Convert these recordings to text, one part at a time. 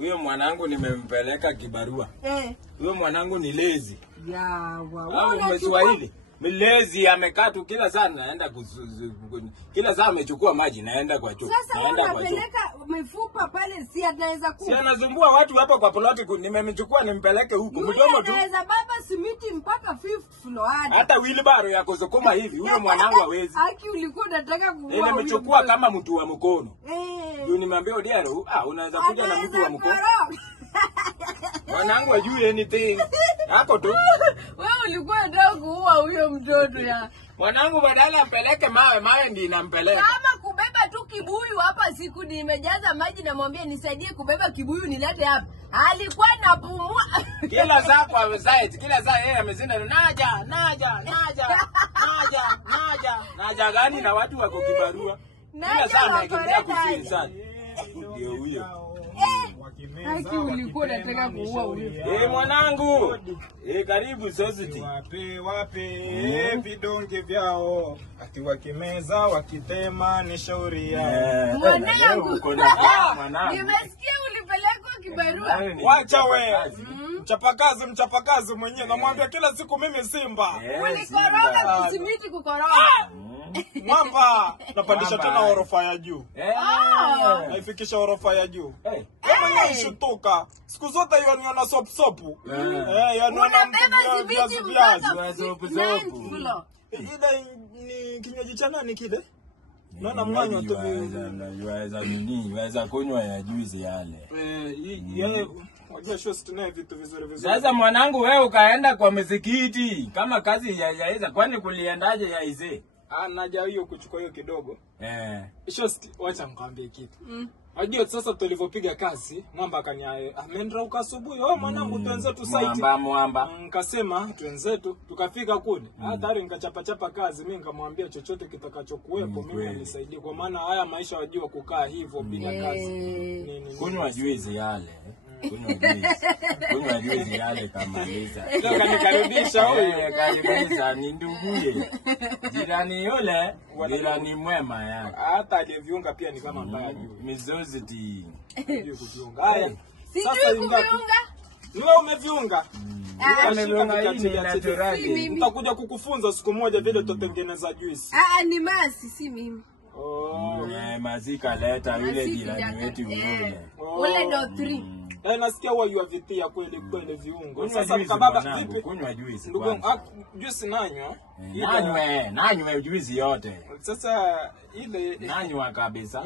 Huyo mwanangu nimempeleka kibarua. Huyo mwanangu ni lazy. Umeswahili. Mlezi amekaa tu kila saa naenda kila saa amechukua maji naenda kwa choo. Sasa unapeleka mifupa pale si anaweza si anazumbua watu hapa kwa ploti nimemchukua nimpeleke huko. Mdomo tu. Anaweza baba simiti mpaka 5th floor. Hata wheelbarrow ya kusukuma hivi huyo mwanangu hawezi. Haki ulikuwa unataka kuua. Nimechukua kama mtu wa mkono. Ndio nimeambia Odiero, unaweza kuja na mtu wa mkono. Mwanangu ajui anything. Hapo tu. Wewe ulikuwa unataka kuua huyo mtoto ya. Mwanangu badala ampeleke mawe ndio inampeleka. Kama kubeba tu kibuyu hapa siku nimejaza maji na mwambie nisaidie kubeba kibuyu nilete hapa. Alikuwa anapumua. Kila saa kwa website, kila saa yeye amezinda naja gani na watu wako kibarua. Kila saa anakimbia kusini sana. Ndio huyo. Haki ulikuwa unataka kuua huyo. Mwanangu. Karibu society. Wape vidonge vyao. Ati wakimeza wakitema ni shauri yao. Mwanangu. Nimesikia ulipelekwa kibarua. Wacha wewe. Mchapakazi mwenyewe namwambia kila siku mimi Simba. Ulikoroga kusimiti kukoroga. Mwamba napandisha tena orofa ya juu. Naifikisha orofa ya juu. Kama nishutoka. Siku zote hiyo niona sopu. Unabeba simiti mpaka sopu. Ile ni kinywaji cha nani kile? Naona mwanywa tu waweza kunywa ya juice yale. Wajua shows tunaye vitu vizuri. Sasa mwanangu wewe ukaenda kwa msikiti kama kazi ya kwani kuliendaje ya Izee? Naja hiyo kuchukua hiyo kidogo. Shows wacha nikwambie kitu. Hadi sasa tulivyopiga kazi, Mwamba akaniaye, "Amendrauka asubuhi, mwanangu tuenzetu site." Mwamba. Nikasema tuenzetu, tukafika kule. Tayari nikachapa kazi, mimi nikamwambia chochote kitakachokuwepo mimi nisaidie kwa maana haya maisha wajua kukaa hivyo bila kazi. Kunywa juice yale. Kunywa juice yale kamaliza. Leo kanikaribisha huyo. Karibisha ni nduguye. Jirani yule, jirani mwema yake. Hata aliyeviunga pia ni kama mbaya juu. Mizoziti. Ndio kuviunga. Haya. Sasa ingapi? Wewe umeviunga? Nitakuja kukufunza siku moja vile tutengeneza juice. Ni masi si mimi. Mazika leta yule jirani wetu yule. Ule ndo 3. Nasikia wao yuavitia kweli viungo. Sasa mkababa vipi? Kunywa juice. Ndugu, juice nanywa. Nanywa juice yote. Sasa ile nanywa kabisa.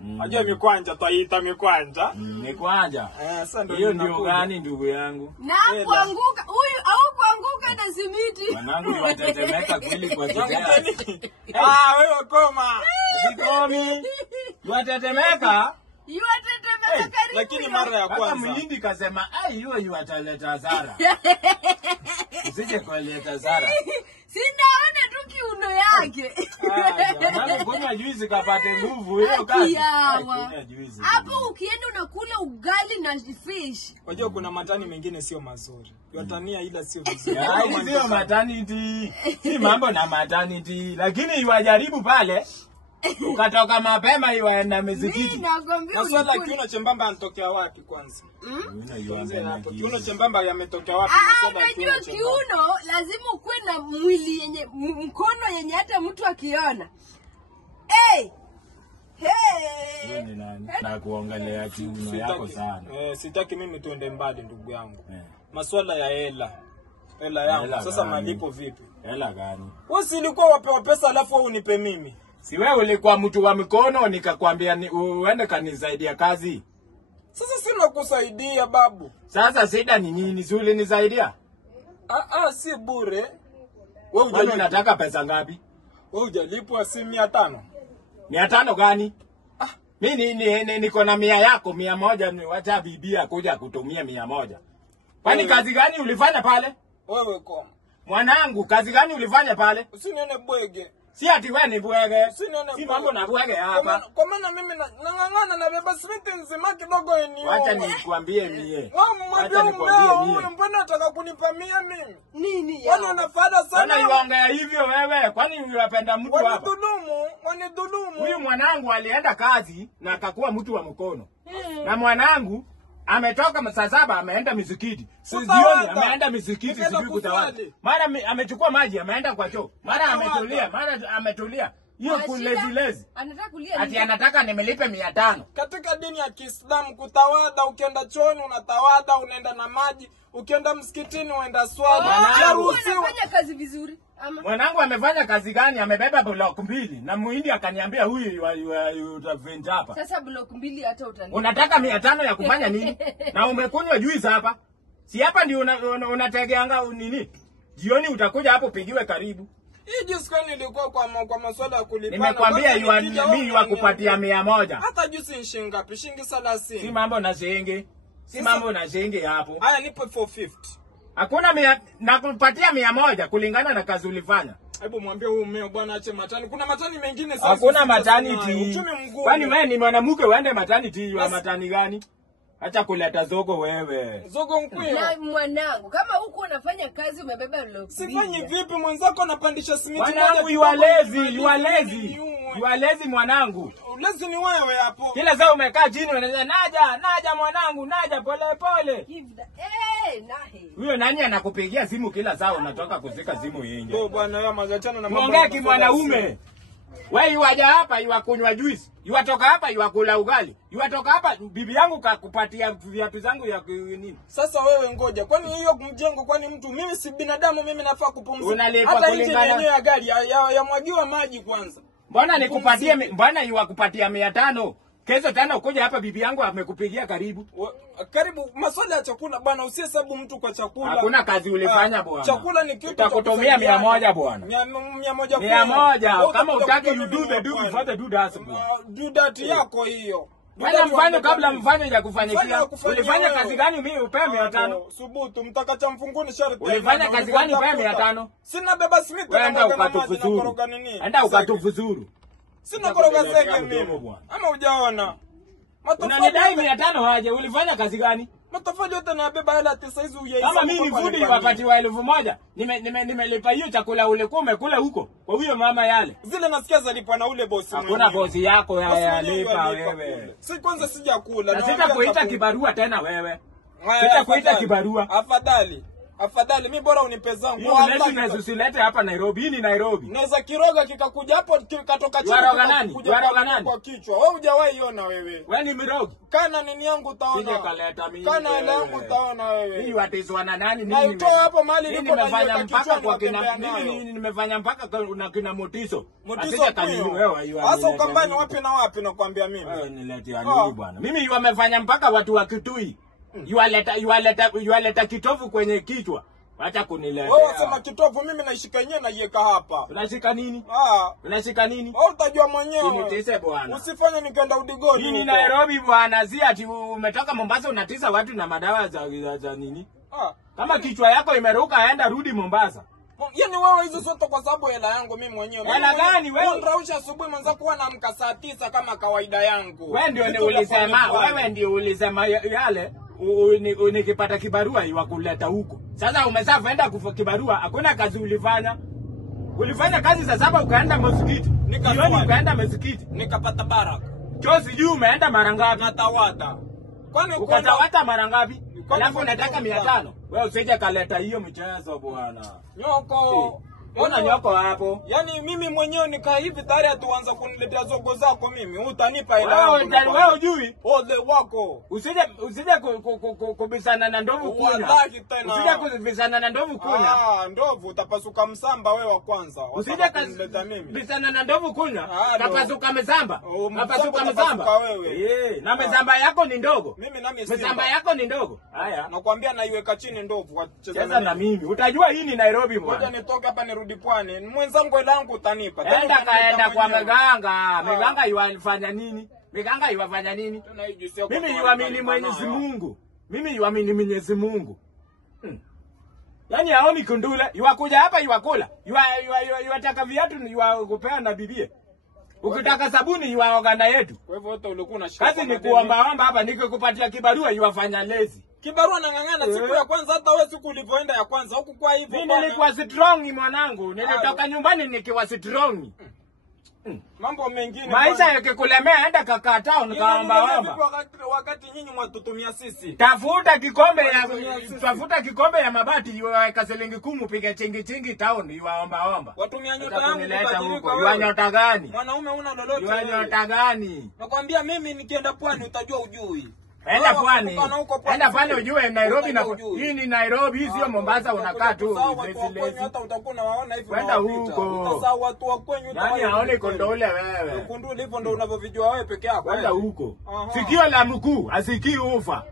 Unajua mikwanja twaita mikwanja. Mikwanja. Sasa ndio hiyo ndio gani ndugu yangu? Na kuanguka huyu au kuanguka na simiti. Mwanangu watetemeka kweli kwa kijana. Wewe koma. Sikomi. Watetemeka? Karibu. Lakini mara ya kwanza Mlindi kasema hiyo ataleta hasara. Usije kuleta hasara. Sinaona tu kiuno yake. Mwanangu kunywa juice kapate nguvu hiyo kazi. Hapo ukienda unakula ugali na fish. Unajua kuna matani mengine sio mazuri. Watania ila sio vizuri. Sio maternity. Si mambo na maternity, lakini iwajaribu pale. Ukatoka mapema iwaenda mzikiti. Na swala kiuno chembamba anatokea wapi kwanza? Kiuno chembamba yametokea wapi? Unajua kiuno lazima ukuwe na mwili yenye mkono yenye hata mtu akiona. Na kuongelea kiuno yako sana. Sitaki mimi tuende mbali ndugu yangu. Maswala ya hela yangu. Sasa malipo vipi? Hela gani? Wewe si ulikuwa wapewa pesa alafu wewe unipe mimi. Si wewe ulikuwa mtu wa mikono nikakwambia uende kanisaidia kazi. Sasa sina kusaidia babu. Sasa shida ni nini? Si ulinisaidia? Si bure. Wewe unataka pesa ngapi? Wewe hujalipwa si 500. 500 gani? Mimi niko na 100 yako 100 wacha bibia kuja kutumia 100. Kwani kazi gani ulifanya pale? Wewe koma. Mwanangu, kazi gani ulifanya pale? Usinione bwege. Si ati wewe ni bwege. Si mambo na bwege hapa. Kwa maana mimi nangangana na beba smith nzima kidogo yenyewe. Wacha nikwambie mie. Wacha nikwambie mie. Mbona unataka kunipa mie mimi? Nini ya? Kwani unafada sana? Kwani uongea hivyo wewe? Kwani unapenda mtu hapa? Wanidhulumu. Huyu mwanangu alienda kazi na akakuwa mtu wa mkono. Na mwanangu ametoka saa 7 ameenda misikiti. Sizioni ameenda misikiti sijui kutawala. Mara amechukua maji ameenda kwa choo. Mara ametulia. Hiyo kulezi. Anataka kulia. Ati anataka nimelipe 500. Katika dini ya Kiislamu kutawada, ukienda chooni unatawada, unaenda na maji, ukienda msikitini uenda swali. Anafanya kazi vizuri. Mwanangu amefanya kazi gani? Amebeba block 2 na muhindi akaniambia huyu utavenda hapa. Sasa block 2 hata utanipa. Unataka 500 ya kufanya nini? Na umekunywa juice hapa. Si hapa ndio unategeanga nini? Jioni utakuja hapo pigiwe karibu. Hii juice kwani ilikuwa kwa masuala ya kulipana. Nimekwambia mimi kupatia 100. Hata juice ni shilingi ngapi? Shilingi 30. Si mambo na shilingi. Si mambo na shilingi hapo. Haya nipe 450. Hakuna nakupatia 100 kulingana na kazi ulifanya. Hebu mwambie huyu mmeo bwana ache matani. Kuna matani mengine sasa. Hakuna maternity. Uchumi mgumu. Kwani wewe ni mwanamke uende maternity wa matani gani? Acha kuleta zogo wewe. Zogo mkwio. Na mwanangu, kama huko unafanya kazi umebeba block. Sifanyi vipi mwenzako anapandisha simiti moja. Mwanangu you are lazy mwanangu. Lazy ni wewe hapo. Kila saa umekaa chini unasema naja mwanangu, naja pole. Nahi. Huyo nani anakupigia simu kila saa unatoka kuzika simu yingi? Ndio bwana wewe mazachana na mambo. Ongea kimwanaume. Wewe waja hapa yuakunywa juice. Yuatoka hapa yuakula ugali. Yuatoka hapa bibi yangu kakupatia viatu zangu ya nini? Sasa wewe ngoja. Kwani hiyo mjengo kwani mtu mimi si binadamu mimi nafaa kupumzika. Unalipa hata kulingana nje ya gari ya mwagiwa maji kwanza. Mbona nikupatie yuakupatia 500? Kesho tena ukuja hapa bibi yangu amekupigia karibu. Karibu masuala ya chakula bwana usihesabu mtu kwa chakula. Hakuna kazi ulifanya bwana. Chakula ni kitu utakutumia 100 bwana. 100 kama utaki you do the do before the do that bwana. Do that yako hiyo. Wala mfano kabla mfano ya kufanyikia. Ulifanya kazi gani mimi upewe 500? Subutu mtakacha mfunguni sharti. Ulifanya kazi gani upewe 500? Sina beba simiti na ukatufuzuru. Enda ukatufuzuru. Sina koroga zege mimi. Ama hujaona? Unanidai 500 haje? Ulifanya kazi gani? Matofali yote nabeba hela 9 hizo uyaisa. Kama mimi nifudi wakati wa 1000, nimelipa hiyo chakula ulikuwa umekula huko. Kwa huyo mama yale. Zile nasikia zalipwa na ule bosi mwenyewe. Hakuna bosi yako yalipa wewe. Si kwanza sijakula. Na sitakuita kibarua tena wewe. Sitakuita kibarua. Afadhali mimi bora unipe zangu. Unaweza usilete hapa Nairobi. Hii ni Nairobi. Naweza kiroga kikakuja hapo kikatoka chini. Waroga nani? Kwa kichwa. Wewe hujawahi iona wewe. Wewe ni mirogi. Kana nini yangu utaona. Sije kaleta mimi. Kana yangu utaona wewe. Hii watizwa na nani nini? Na utoa hapo mali niko na nimefanya mpaka kwa kina mimi nimefanya mpaka na kina Motiso. Asije kanini wewe. Sasa ukambani wapi na wapi nakwambia mimi. Wewe niletea nini bwana? Mimi wamefanya mpaka watu wa Kitui. Yualeta kitovu kwenye kichwa. Acha kuniletea. Wewe unasema kitovu mimi naishika yenyewe naiweka hapa. Unashika nini? Unashika nini? Wewe utajua mwenyewe. Unitese bwana. Usifanye nikaenda udigoni. Hii ni Nairobi bwana, si ati umetoka Mombasa unatisa watu na madawa za nini? Kama kichwa yako imeruka aenda rudi Mombasa. Yaani wewe hizo zote kwa sababu hela yangu mimi mwenyewe. Hela gani wewe? Unrausha asubuhi mwanzo kuwa naamka saa 9 kama kawaida yangu. Wewe ndio ulisema yale. Unikipata kibarua iwakuleta huko. Sasa umeshaenda kufa kibarua, hakuna kazi ulifanya. Ulifanya kazi za 7 ukaenda msikiti. Jioni ukaenda msikiti. Nikapata baraka. Chozi juu umeenda mara ngapi? Natawata. Kwani ukatawata mara ngapi? Alafu unataka 500. Wewe usije kaleta hiyo mchezo bwana. Nyoko. Ona nyoko hapo. Yaani mimi mwenyewe nikaa hivi tayari atuanza kuniletea zogo zako mimi. Utanipa hela yangu. Wewe hujui? Ole wako. Usije kubisana na ndovu kunya. Wallahi tena. Usije kubisana na ndovu kunya. Ndovu utapasuka msamba wewe wa kwanza. Usije kubisana na ndovu kunya. Utapasuka msamba. Utapasuka msamba. Na msamba yako ni ndogo. Mimi nami msamba yako ni ndogo. Haya. Nakwambia naiweka chini ndovu. Cheza na mimi. Utajua hii ni Nairobi bwana. Ngoja nitoke hapa nirudi pwani. Mwenzangu hela yangu utanipa. Kaenda kwa mganga. Mganga yuafanya nini? Mganga yuafanya nini? Mimi yuamini Mwenyezi Mungu. Mimi yuamini Mwenyezi Mungu. Yaani haoni kundule, yuakuja hapa yuakula. Yuataka viatu yuakupea na bibie. Ukitaka sabuni yuaoga na yetu. Kwa hivyo hata ulikuwa unashika. Kazi ni kuomba hapa nikikupatia kibarua yuafanya lezi. Kibarua nang'ang'ana siku ya kwanza hata wewe siku ulipoenda ya kwanza huku kwa hivyo. Mimi nilikuwa strong mwanangu. Nilitoka nyumbani nikiwa strong. Mambo mengine. Maisha yakikulemea enda kakatao nikaomba. Wakati nyinyi mwatutumia sisi. Tafuta kikombe ya mabati yuweka shilingi 10 piga chingi town yuwaomba. Watumia nyota yangu kutajirika wewe. Nyota gani? Mwanaume una lolote. Nyota gani? Nakwambia mimi nikienda pwani utajua ujui. Enda pwani ujue Nairobi na hii ni Nairobi, hii sio Mombasa unakaa tu. Hata utakuwa unawaona hivi. Kwenda huko. Utasahau watu wa kwenyu. Yaani haone kondole wewe. Kunduli hivyo ndio unavyovijua wewe peke yako. Kwenda huko. Sikio la mkuu asikii ufa.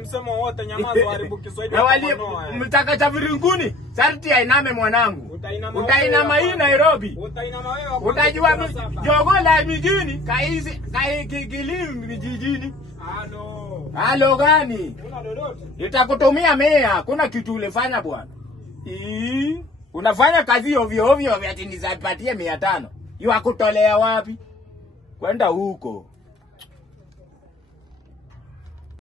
Msemo wote nyamaza haribu Kiswahili. Na wali mtaka cha viringuni sharti ainame mwanangu. Utainama hii Nairobi. Utainama wewe. Utajua jogo la mijini kaigilimi mijijini. Halo gani? Nitakutumia 100, kuna kitu ulifanya bwana. Unafanya kazi ovyo ati nizapatie 500. Yu akutolea wapi? Kwenda huko.